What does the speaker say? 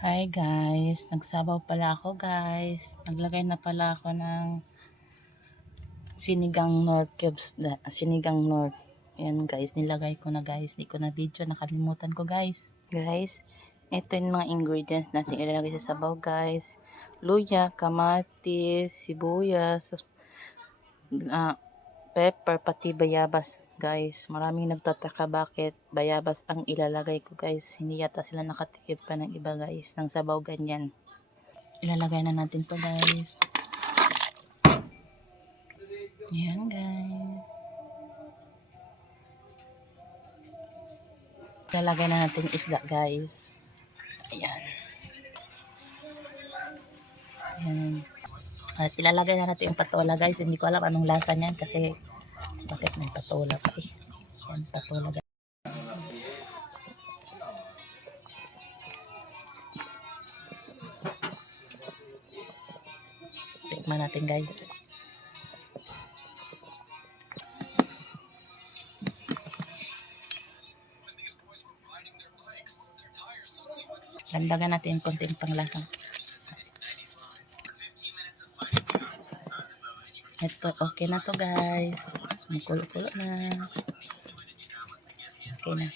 Hi guys, nagsabaw pala ako guys. Naglagay na pala ako ng sinigang North cubes, sinigang North. Ayan guys, nilagay ko na guys. Di ko na video, nakalimutan ko guys. Guys, ito yung mga ingredients natin ilalagay sa sabaw guys. Luya, kamatis, sibuyas, ah, pepper, pati bayabas guys. Maraming nagtataka bakit bayabas ang ilalagay ko guys. Hindi yata sila nakatikip pa ng iba guys ng sabaw ganyan. Ilalagay na natin to guys. Ayan guys. Ilalagay na natin yung isda guys. Ayan. Ayan. At ilalagay na natin yung patola guys. Hindi ko alam anong lasa niyan kasi bakit may patola pa eh. Ayan, patola guys. Tikman natin guys. Landagan natin yung konting panglasa. Ito, okay na to guys. Makulo-kulo na. Okay na.